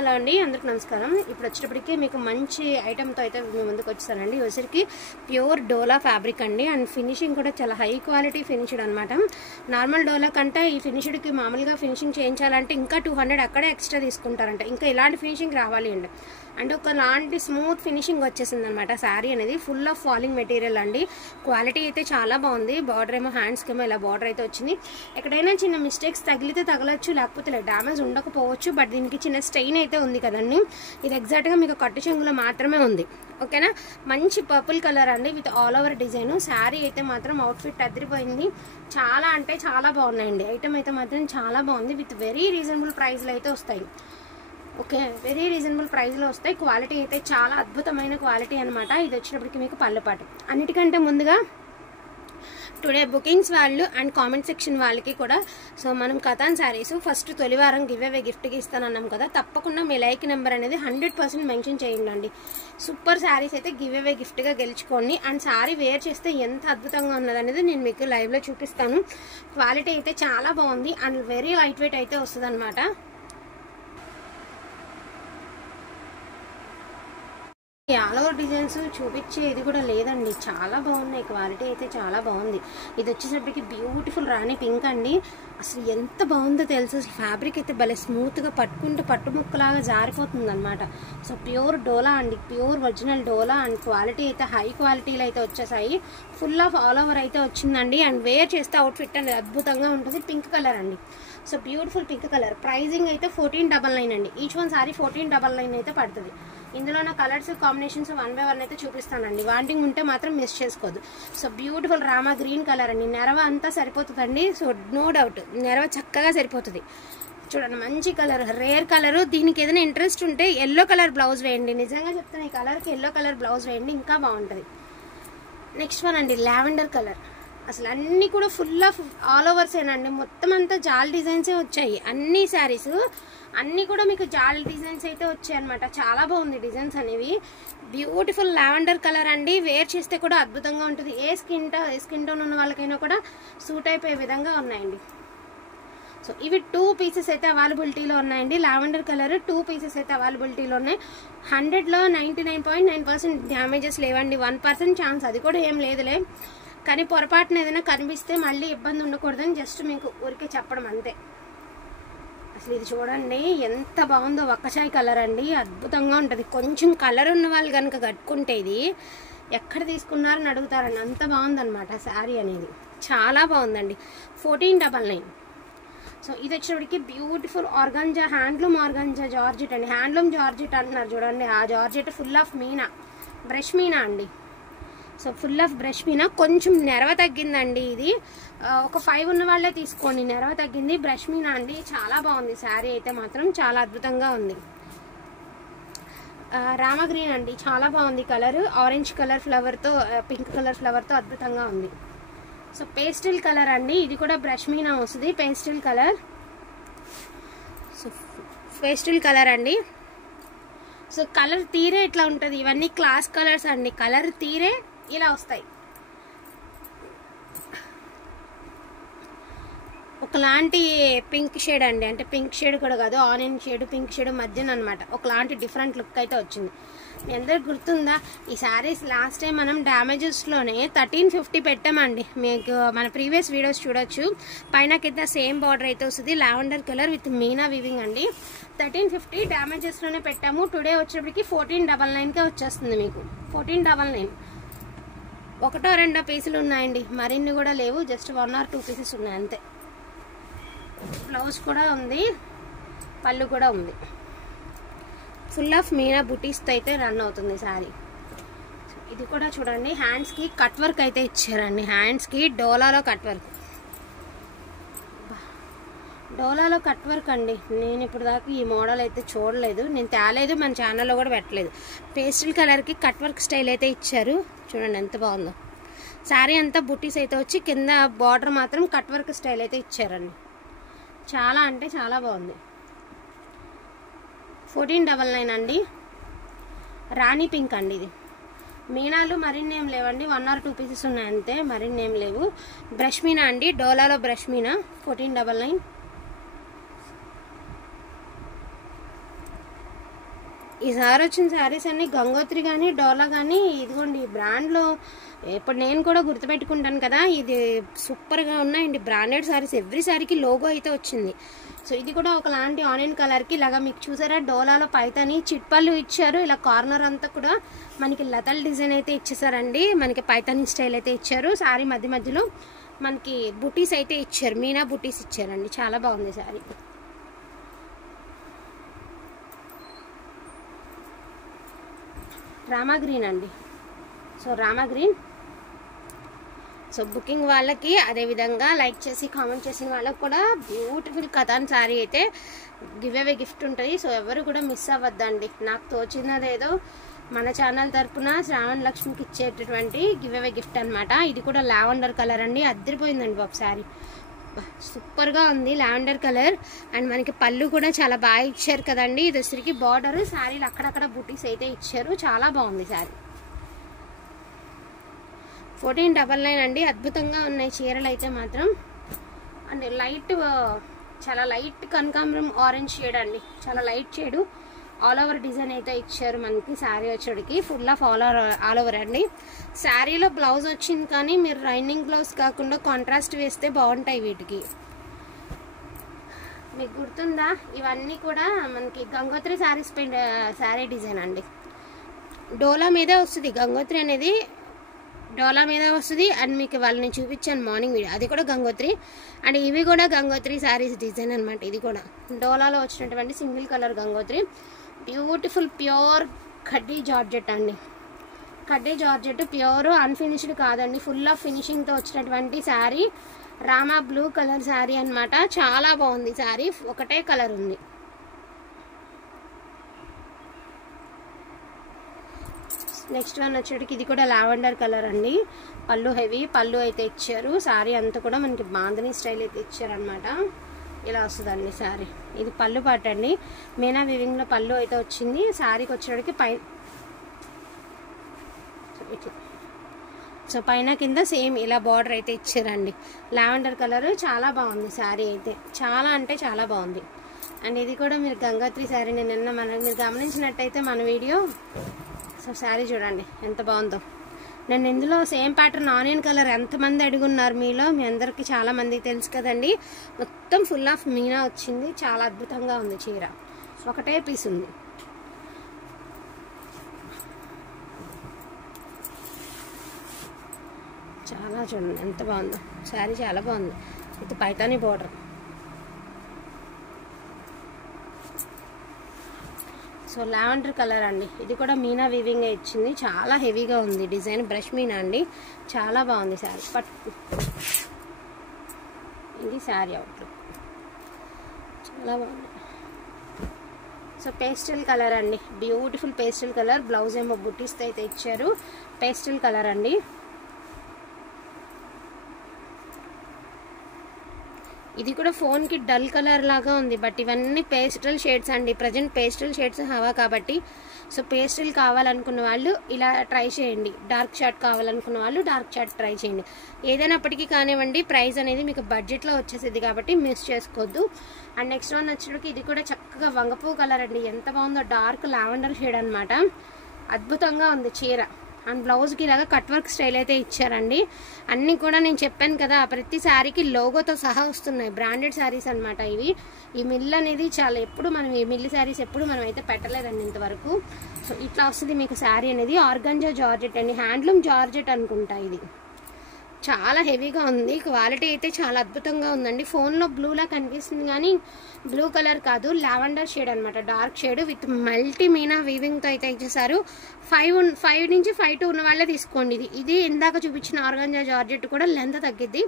Hello అండి, అందరికి నమస్కారం. ఇప్పుడు వచ్చేటప్పటికి మీకు మంచి ఐటమ్తో అయితే మీ ముందుకు వచ్చేసానండి. వచ్చరికి ప్యూర్ డోలా ఫ్యాబ్రిక్ అండి. అండ్ ఫినిషింగ్ కూడా చాలా హై క్వాలిటీ ఫినిష్డ్ అనమాట. నార్మల్ డోలా కంటే ఈ ఫినిష్డ్కి మామూలుగా ఫినిషింగ్ చేయించాలంటే ఇంకా 200 అక్కడే ఎక్స్ట్రా తీసుకుంటారంట. ఇంకా ఇలాంటి ఫినిషింగ్ రావాలి అండి. అంటే ఒకలాంటి స్మూత్ ఫినిషింగ్ వచ్చేసింది అనమాట. శారీ అనేది ఫుల్ ఆఫ్ ఫాలింగ్ మెటీరియల్ అండి. క్వాలిటీ అయితే చాలా బాగుంది. బార్డర్ ఏమో హ్యాండ్స్కి ఏమో ఇలా బార్డర్ అయితే వచ్చింది. ఎక్కడైనా చిన్న మిస్టేక్స్ తగిలితే తగలచ్చు, లేకపోతే డ్యామేజ్ ఉండకపోవచ్చు. బట్ దీనికి చిన్న స్టెయిన్ అయితే ఉంది కదండి. ఇది ఎగ్జాక్ట్గా మీకు కట్టు చెంగులో మాత్రమే ఉంది. ఓకేనా. మంచి పర్పుల్ కలర్ అండి with all over design. Sari అయితే మాత్రం అవుట్ఫిట్ అదిరిపోయింది. చాలా అంటే చాలా బాగున్నాయండి. ఐటమ్ అయితే మాత్రం చాలా బాగుంది. విత్ వెరీ రీజనబుల్ ప్రైస్లో అయితే వస్తాయి. ఓకే, వెరీ రీజనబుల్ ప్రైస్లో వస్తాయి. క్వాలిటీ అయితే చాలా అద్భుతమైన క్వాలిటీ అనమాట. ఇది వచ్చినప్పటికి మీకు పళ్ళుపాటు. అన్నిటికంటే ముందుగా టుడే బుకింగ్స్ వాళ్ళు అండ్ కామెంట్ సెక్షన్ వాళ్ళకి కూడా మనం katan saris first తొలివారం give away గిఫ్ట్కి ఇస్తానన్నాం కదా. తప్పకుండా మీ లైక్ నెంబర్ అనేది 100% మెన్షన్ చేయండి. సూపర్ శారీస్ అయితే గివ్ అవే గిఫ్ట్గా గెలుచుకోండి. అండ్ శారీ వేర్ చేస్తే ఎంత అద్భుతంగా ఉన్నదనేది నేను మీకు లైవ్లో చూపిస్తాను. క్వాలిటీ అయితే చాలా బాగుంది అండ్ వెరీ లైట్ వెయిట్ అయితే వస్తుంది అనమాట. ఆల్ ఓవర్ డిజైన్స్ చూపించే ఇది కూడా లేదండి. చాలా బాగున్నాయి. క్వాలిటీ అయితే చాలా బాగుంది. ఇది వచ్చేసరికి బ్యూటిఫుల్ రాణి పింక్ అండి. అసలు ఎంత బాగుందో తెలుసు. అసలు ఫ్యాబ్రిక్ అయితే భలే స్మూత్గా పట్టుకుంటే పట్టుముక్కలాగా జారిపోతుంది అనమాట. సో ప్యూర్ డోలా అండి, pure original dola. And quality అయితే హై క్వాలిటీలో అయితే వచ్చేసాయి. ఫుల్ ఆఫ్ ఆల్ ఓవర్ అయితే వచ్చిందండి. అండ్ వేర్ చేస్తే అవుట్ఫిట్ అనేది అద్భుతంగా ఉంటుంది. పింక్ కలర్ అండి. So beautiful pink colour. Pricing అయితే 1499 అండి. ఈచ్ వన్ సారీ 1499 అయితే పడుతుంది. ఇందులో నా కలర్స్ కాంబినేషన్స్ 1 by 1 అయితే చూపిస్తానండి. వాంటింగ్ ఉంటే మాత్రం మిస్ చేసుకోవద్దు. So beautiful Rama green colour అండి. నెరవ అంతా సరిపోతుందండి. సో నో డౌట్ నెరవ చక్కగా సరిపోతుంది. చూడండి మంచి కలర్, రేర్ కలర్. దీనికి ఏదైనా ఇంట్రెస్ట్ ఉంటే ఎల్లో కలర్ బ్లౌజ్ వేయండి. నిజంగా చెప్తాను, ఈ కలర్కి ఎల్లో కలర్ బ్లౌజ్ వేయండి, ఇంకా బాగుంటుంది. నెక్స్ట్ వన్ అండి లావెండర్ కలర్. అసలు అన్నీ కూడా ఫుల్ ఆఫ్ ఆల్ ఓవర్సేనండి. మొత్తం అంతా జాల్ డిజైన్సే వచ్చాయి. అన్ని శారీస్ అన్నీ కూడా మీకు జాల్ డిజైన్స్ అయితే వచ్చాయి అనమాట. చాలా బాగుంది డిజైన్స్ అనేవి. బ్యూటిఫుల్ లావెండర్ కలర్ అండి. వేర్ చేస్తే కూడా అద్భుతంగా ఉంటుంది. ఏ స్కిన్ టోన్ ఉన్న వాళ్ళకైనా కూడా సూట్ అయిపోయే విధంగా ఉన్నాయండి. సో ఇవి 2 పీసెస్ అయితే అవైలబిలిటీలో ఉన్నాయండి. లావెండర్ కలర్ 2 పీసెస్ అయితే అవైలబిలిటీలో ఉన్నాయి. 100లో 99.9% డ్యామేజెస్ లేవండి. 1% ఛాన్స్ అది కూడా ఏం లేదులే. కానీ పొరపాటున ఏదైనా కనిపిస్తే మళ్ళీ ఇబ్బంది ఉండకూడదని జస్ట్ మీకు ఊరికే చెప్పడం అంతే. అసలు ఇది చూడండి ఎంత బాగుందో. ఒక్కచాయ్ కలర్ అండి. అద్భుతంగా ఉంటుంది. కొంచెం కలర్ ఉన్న వాళ్ళు కనుక కట్టుకుంటే ఇది ఎక్కడ తీసుకున్నారని అడుగుతారండి. అంత బాగుందన్నమాట శారీ అనేది. చాలా బాగుందండి. 1499. సో ఇది వచ్చేటికి beautiful organza, handloom organza georgette అండి. హ్యాండ్లూమ్ జార్జెట్ అంటున్నారు చూడండి. ఆ georgette full of meena, brush meena అండి. So full of brush meena. కొంచెం నెరవ తగ్గిందండి. ఇది ఒక 5 ఉన్న వాళ్ళే తీసుకోండి. నెరవ తగ్గింది. బ్రష్ మీనా అండి. చాలా బాగుంది శారీ అయితే మాత్రం. చాలా అద్భుతంగా ఉంది. రామా గ్రీన్ అండి. చాలా బాగుంది కలర్. ఆరెంజ్ కలర్ ఫ్లవర్తో, పింక్ కలర్ ఫ్లవర్తో అద్భుతంగా ఉంది. సో పేస్టిల్ కలర్ అండి. ఇది కూడా బ్రష్ మీనా వస్తుంది. Pastel colour. So pastel colour అండి. సో కలర్ తీరే ఇట్లా ఉంటుంది. ఇవన్నీ క్లాస్ కలర్స్ అండి. కలర్ తీరే ఇలా వస్తాయి. ఒకలాంటి పింక్ షేడ్ అండి. అంటే పింక్ షేడ్ కూడా కాదు, ఆనియన్ షేడ్, పింక్ షేడ్ మధ్యన అనమాట. ఒకలాంటి డిఫరెంట్ లుక్ అయితే వచ్చింది. మీ అందరికి గుర్తుందా ఈ శారీస్? లాస్ట్ టైం మనం డ్యామేజెస్లోనే 1350 పెట్టామండి. మీకు మన ప్రీవియస్ వీడియోస్ చూడొచ్చు. పైన కింద సేమ్ బార్డర్ అయితే వస్తుంది. Lavender colour with Meena weaving అండి. 1350 డ్యామేజెస్లోనే పెట్టాము. టుడే వచ్చేప్పటికి 1499కే వచ్చేస్తుంది మీకు. 1499. 1-2 పీసులు ఉన్నాయండి. మరిన్ని కూడా లేవు. జస్ట్ 1 or 2 పీసెస్ ఉన్నాయి అంతే. బ్లౌజ్ కూడా ఉంది, పళ్ళు కూడా ఉంది. ఫుల్ ఆఫ్ మీనా బుటీస్తో అయితే రన్ అవుతుంది శారీ. ఇది కూడా చూడండి. హ్యాండ్స్కి కట్ వర్క్ అయితే ఇచ్చారండి. హ్యాండ్స్కి డోలాలో కట్ వర్క్. డోలాలో కట్ వర్క్ అండి. నేను ఇప్పుడు దాకా ఈ మోడల్ అయితే చూడలేదు. నేను తేలేదు, మన ఛానల్లో కూడా పెట్టలేదు. పేస్టల్ కలర్కి కట్ వర్క్ స్టైల్ అయితే ఇచ్చారు. చూడండి ఎంత బాగుందో. శారీ అంతా బుటీస్ అయితే వచ్చి కింద బార్డర్ మాత్రం కట్ వర్క్ స్టైల్ అయితే ఇచ్చారండి. చాలా అంటే చాలా బాగుంది. 1499 అండి. రాణి పింక్ అండి. ఇది మీనాలు మరిన్ని ఏం లేవండి. 1 or 2 పీసెస్ ఉన్నాయి అంతే, మరిన్ని ఏం లేవు. బ్రష్ మీనా అండి. డోలాలో బ్రష్ మీనా 1499. ఈసారి వచ్చిన శారీస్ అన్ని గంగోత్రి కానీ డోలా కానీ ఇదిగోండి బ్రాండ్లో ఇప్పుడు నేను కూడా గుర్తుపెట్టుకుంటాను కదా, ఇది సూపర్గా ఉన్నాయండి బ్రాండెడ్ శారీస్. ఎవ్రీ శారీకి లోగో అయితే వచ్చింది. సో ఇది కూడా ఒకలాంటి ఆనియన్ కలర్కి ఇలాగా మీకు చూసారా డోలాలో పైతాని చిట్పళ్ళు ఇచ్చారు. ఇలా కార్నర్ అంతా కూడా మనకి లతల్ డిజైన్ అయితే ఇచ్చేసారండి. మనకి పైతాని స్టైల్ అయితే ఇచ్చారు. శారీ మధ్య మధ్యలో మనకి బుటీస్ అయితే ఇచ్చారు, మీనా బుటీస్ ఇచ్చారండి. చాలా బాగుంది శారీ. రామా గ్రీన్ అండి. So Rama green. So booking వాళ్ళకి, అదేవిధంగా లైక్ చేసి కామెంట్ చేసిన వాళ్ళకి కూడా బ్యూటిఫుల్ కథాన్ శారీ అయితే గివ్ అవే గిఫ్ట్ ఉంటుంది. సో ఎవరు కూడా మిస్ అవ్వద్దండి. నాకు తోచినదేదో మన ఛానల్ తరపున శ్రావణ లక్ష్మికి ఇచ్చేటటువంటి గివ్ అవే గిఫ్ట్ అనమాట. ఇది కూడా లావెండర్ కలర్ అండి. అద్దరిపోయిందండి బాబు శారీ, సూపర్గా ఉంది లావెండర్ కలర్. అండ్ మనకి పళ్ళు కూడా చాలా బాగా ఇచ్చారు కదండి. ఇది వచ్చరికి బార్డర్, శారీలు అక్కడక్కడ బుటీస్ అయితే ఇచ్చారు. చాలా బాగుంది శారీ. 1499 అండి. అద్భుతంగా ఉన్నాయి చీరలు అయితే మాత్రం. అండ్ లైట్, చాలా లైట్ కనకాంబరం ఆరెంజ్ షేడ్ అండి. చాలా light shade. All over design అయితే ఇచ్చారు మనకి శారీ వచ్చేటికి. ఫుల్ ఆఫ్ ఆల్ ఓవర్ అండి. శారీలో బ్లౌజ్ వచ్చింది కానీ మీరు లైనింగ్ బ్లౌజ్ కాకుండా కాంట్రాస్ట్ వేస్తే బాగుంటాయి వీటికి. మీకు గుర్తుందా, ఇవన్నీ కూడా మనకి గంగోత్రి శారీస్ శారీ డిజైన్ అండి. డోలా మీదే వస్తుంది గంగోత్రి అనేది, డోలా మీద వస్తుంది. అండ్ మీకు వాళ్ళని చూపించాను మార్నింగ్ వీడియో, అది కూడా గంగోత్రి. అండ్ ఇవి కూడా గంగోత్రి శారీస్ డిజైన్ అనమాట. ఇది కూడా డోలాలో వచ్చినటువంటి single colour Gangotri. Beautiful pure కడ్డీ జార్జెట్ అండి. కడ్డీ జార్జెట్ ప్యూర్, అన్ఫినిష్డ్ కాదండి, ఫుల్ ఆఫ్ ఫినిషింగ్తో వచ్చినటువంటి శారీ. రామా బ్లూ కలర్ శారీ అనమాట. చాలా బాగుంది శారీ. ఒకటే కలర్ ఉంది. నెక్స్ట్ వన్ వచ్చేటికి ఇది కూడా లావెండర్ కలర్ అండి. పళ్ళు హెవీ పళ్ళు అయితే ఇచ్చారు. శారీ అంతా కూడా మనకి బాంధనీ స్టైల్ అయితే ఇచ్చారనమాట. ఇలా వస్తుందండి శారీ. ఇది పళ్ళు పాట అండి. మీనా వివింగ్లో పళ్ళు అయితే వచ్చింది. శారీకి వచ్చేటికి సో పైన కింద సేమ్ ఇలా బార్డర్ అయితే ఇచ్చారండి. Lavender colour. చాలా బాగుంది శారీ అయితే, చాలా అంటే చాలా బాగుంది. అండ్ ఇది కూడా మీరు గంగోత్రి శారీ. నిన్న మీరు గమనించినట్టయితే మన వీడియో, సో శారీ చూడండి ఎంత బాగుందో. నేను ఇందులో సేమ్ ప్యాటర్న్ ఆనియన్ కలర్ ఎంతమంది అడుగున్నారు మీలో, మీ అందరికీ చాలా మందికి తెలుసు కదండి. మొత్తం ఫుల్ ఆఫ్ మీనా వచ్చింది. చాలా అద్భుతంగా ఉంది చీర. ఒకటే పీస్ ఉంది. చాలా చూడండి ఎంత బాగుందో శారీ, చాలా బాగుంది. ఇది Paithani border. So lavender colour అండి. ఇది కూడా మీనా వీవింగ్ ఇచ్చింది. చాలా హెవీగా ఉంది డిజైన్. బ్రష్ మీనా అండి. చాలా బాగుంది శారీ. ఇది శారీ అవుట్లుక్ చాలా బాగుంది. సో పేస్టల్ కలర్ అండి. Beautiful pastel colour. బ్లౌజ్ ఏమో బుట్టీస్తో అయితే ఇచ్చారు. పేస్టల్ కలర్ అండి. ఇది కూడా ఫోన్కి డల్ కలర్ లాగా ఉంది, బట్ ఇవన్నీ పేస్టల్ షేడ్స్ అండి. ప్రజెంట్ పేస్టల్ షేడ్స్ హవా కాబట్టి, సో పేస్టల్ కావాలనుకున్న వాళ్ళు ఇలా ట్రై చేయండి. డార్క్ షార్ట్ కావాలనుకున్న వాళ్ళు డార్క్ షార్ట్ ట్రై చేయండి. ఏదైనప్పటికీ కానివ్వండి, ప్రైస్ అనేది మీకు బడ్జెట్లో వచ్చేసేది కాబట్టి మిస్ చేసుకోవద్దు. అండ్ నెక్స్ట్ వన్ వచ్చేటికి ఇది కూడా చక్కగా వంగపూ కలర్ అండి. ఎంత బాగుందో, డార్క్ లావెండర్ షేడ్ అనమాట. అద్భుతంగా ఉంది చీర. అండ్ బ్లౌజ్కి ఇలాగా కట్ వర్క్ స్టైల్ అయితే ఇచ్చారండి. అన్నీ కూడా నేను చెప్పాను కదా, ప్రతి శారీకి లోగోతో సహా వస్తున్నాయి. బ్రాండెడ్ శారీస్ అనమాట ఇవి. ఈ మిల్ అనేది చాలా, ఎప్పుడు మనం ఈ మిల్ శారీస్ ఎప్పుడు మనం అయితే పెట్టలేదండి ఇంతవరకు. సో ఇట్లా వస్తుంది మీకు శారీ అనేది. ఆర్గంజా జార్జెట్ అండి. హ్యాండ్లూమ్ జార్జెట్ అనుకుంటా. ఇది చాలా హెవీగా ఉంది. క్వాలిటీ అయితే చాలా అద్భుతంగా ఉందండి. ఫోన్లో బ్లూలా కనిపిస్తుంది కానీ బ్లూ కలర్ కాదు, లావెండర్ షేడ్ అనమాట. Dark shade with multi meena వీవింగ్తో అయితే ఇచ్చేసారు. 5 నుంచి 5 ఉన్న వాళ్ళే తీసుకోండి. ఇది ఇందాక చూపించిన ఆర్గంజా జార్జెట్ కూడా లెంత్ తగ్గిద్ది.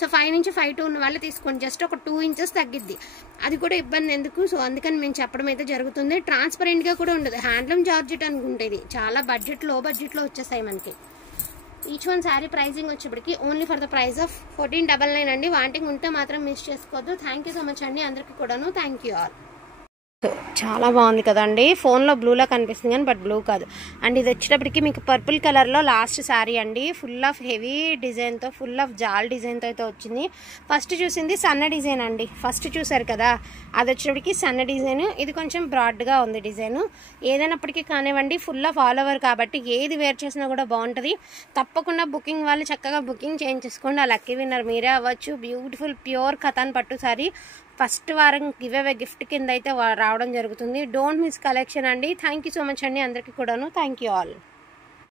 సో 5 నుంచి 5 ఉన్న వాళ్ళే తీసుకోండి. జస్ట్ ఒక 2 ఇంచెస్ తగ్గిద్ది. అది కూడా ఇబ్బంది ఎందుకు, సో అందుకని మేము చెప్పడం అయితే జరుగుతుంది. ట్రాన్స్పరెంట్గా కూడా ఉండదు. హ్యాండ్లూమ్ జార్జెట్ అనుకుంటేది చాలా లో బడ్జెట్లో వచ్చేసాయి మనకి. ఈచ్ వన్ శారీ ప్రైజింగ్ వచ్చేప్పటికి only for the price of 1499 అండి. వాంటింగ్ ఉంటే మాత్రం మిస్ చేసుకోవద్దు. థ్యాంక్ యూ సో మచ్ అండి అందరికీ కూడాను. Thank you all. చాలా బాగుంది కదండి. ఫోన్లో బ్లూలా కనిపిస్తుంది కానీ బట్ బ్లూ కాదు. అండ్ ఇది వచ్చేటప్పటికి మీకు పర్పుల్ కలర్లో లాస్ట్ శారీ అండి. ఫుల్ ఆఫ్ హెవీ డిజైన్తో, ఫుల్ ఆఫ్ జాల్ డిజైన్తో అయితే వచ్చింది. ఫస్ట్ చూసింది సన్న డిజైన్ అండి. ఫస్ట్ చూసారు కదా, అది వచ్చేటప్పటికి సన్న డిజైన్. ఇది కొంచెం బ్రాడ్గా ఉంది డిజైన్. ఏదైనప్పటికీ కానివ్వండి, ఫుల్ ఆఫ్ ఆల్ ఓవర్ కాబట్టి ఏది వేర్ చేసినా కూడా బాగుంటుంది. తప్పకుండా బుకింగ్ వాళ్ళు చక్కగా బుకింగ్ చేయించేసుకోండి. ఆ లక్కీ విన్నర్ మీరే అవ్వచ్చు. బ్యూటిఫుల్ ప్యూర్ కథాన్ పట్టు సారీ ఫస్ట్ వారం గివ్ అవే గిఫ్ట్ కింద అయితే రావడం జరుగుతుంది. డోంట్ మిస్ కలెక్షన్ అండి. థ్యాంక్ యూ సో మచ్ అండి అందరికీ కూడాను. Thank you all.